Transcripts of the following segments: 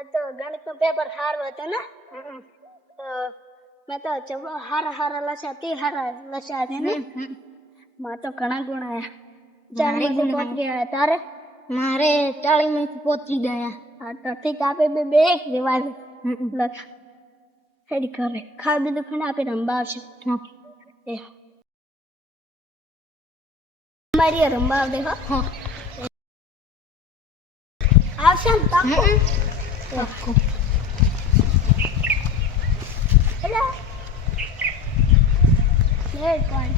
આ તો ગણિતનું પેપર સારું હતું ને તો મેં તો ચબો હારા હારા લસ્યા તે હારા લસ્યા છે ને માં તો ઘણા ગુણ આયા ચાર માંથી પોતરી આયા તારે મારે ચાળી માંથી પોતરી ગયા હા તો ઠીક આપે બે બે એક રેવા દે લખ હેડી કરે ખાવા દીધું ખાને આપે રંબા આવશે એ મારી રંબા આવડે હો આવશે ને Ako. Hello. There it gone.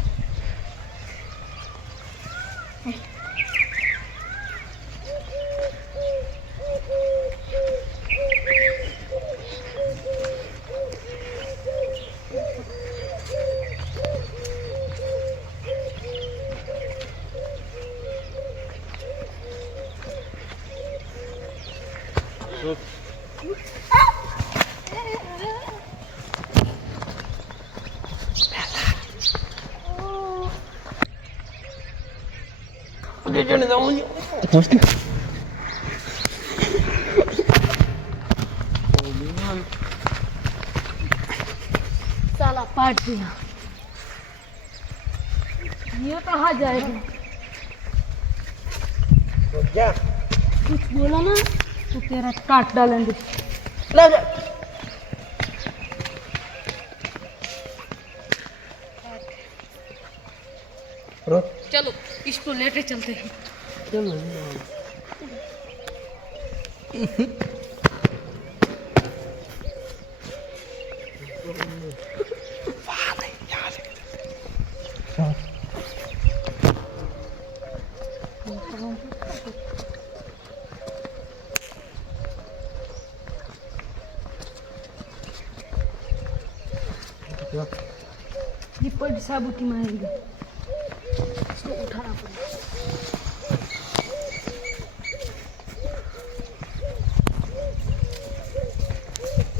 Look. साला पाट दिया ये कहाँ जाएगा? कुछ बोला ना? तो तेरा काट डालेंगे। ले जा। चलो इसको लेटे चलते हैं। ये Depois de sabe o que mais ainda. Estou com muito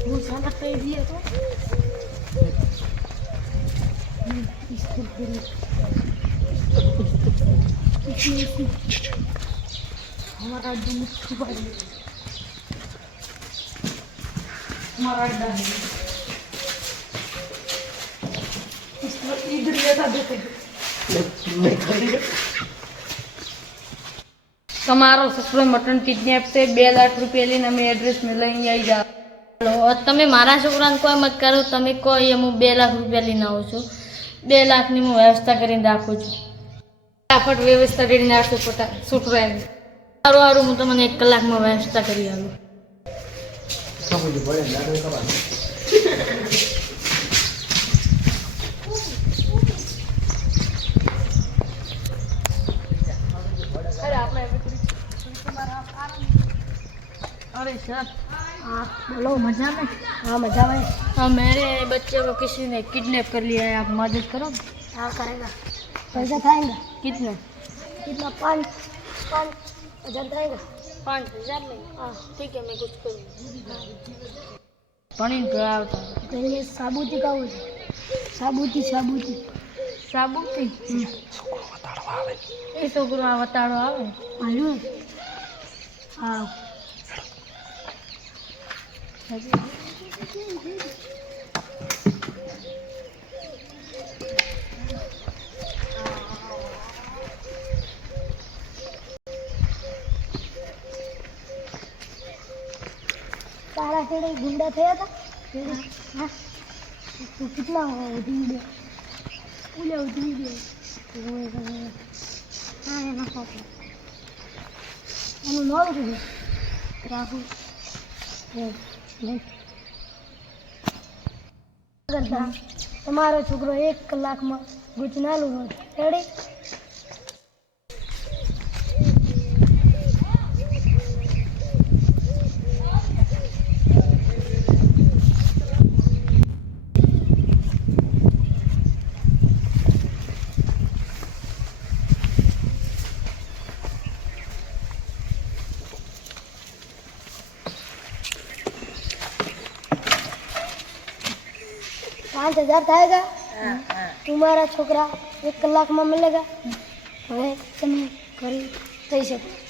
Musana તમારો સસરો મટન કિડનેપ છે બે લાખ રૂપિયા લઈને અમે એડ્રેસ મેં લઈને આવી જાઓ તમે મારા છોકરાને કોઈ મત કરો તમે કોઈ એમ હું બે લાખ રૂપિયા લઈને આવું છું. બે લાખની હું વ્યવસ્થા કરીને રાખું છું. ફટાફટ વ્યવસ્થા કરીને રાખું ફટા છૂટવાય સારું સારું હું તમને એક કલાકમાં વ્યવસ્થા કરી આવું અરે સર हाँ बोलो मजा में हाँ मजा में हाँ मेरे बच्चे को किसी ने किडनैप कर लिया है आप मदद करो हाँ करेगा पैसा खाएंगे कितने कितना पाँच पाँच हजार खाएगा पाँच हजार में हाँ ठीक है मैं कुछ करूँ ભણીને ઘર આવતા तो ये साबुती का हो साबुती साबुती સાબુથી એ છોકરો આ વતાડો આવે मालूम हाँ તારા ખેડે ગુંડા થયા હતા ખેડે હા તું કેટલા ઉધી દે ઉલે ઉધી દે હા એના સાથે એનું નામ શું છે રાહુલ તમારો છોકરો એક કલાકમાં ગુજનાલું હોત રેડી पाँच हजार थाएगा तुम्हारा छोकरा एक कलाक में मिलेगा હવે તમે ઘરે થઈ શકો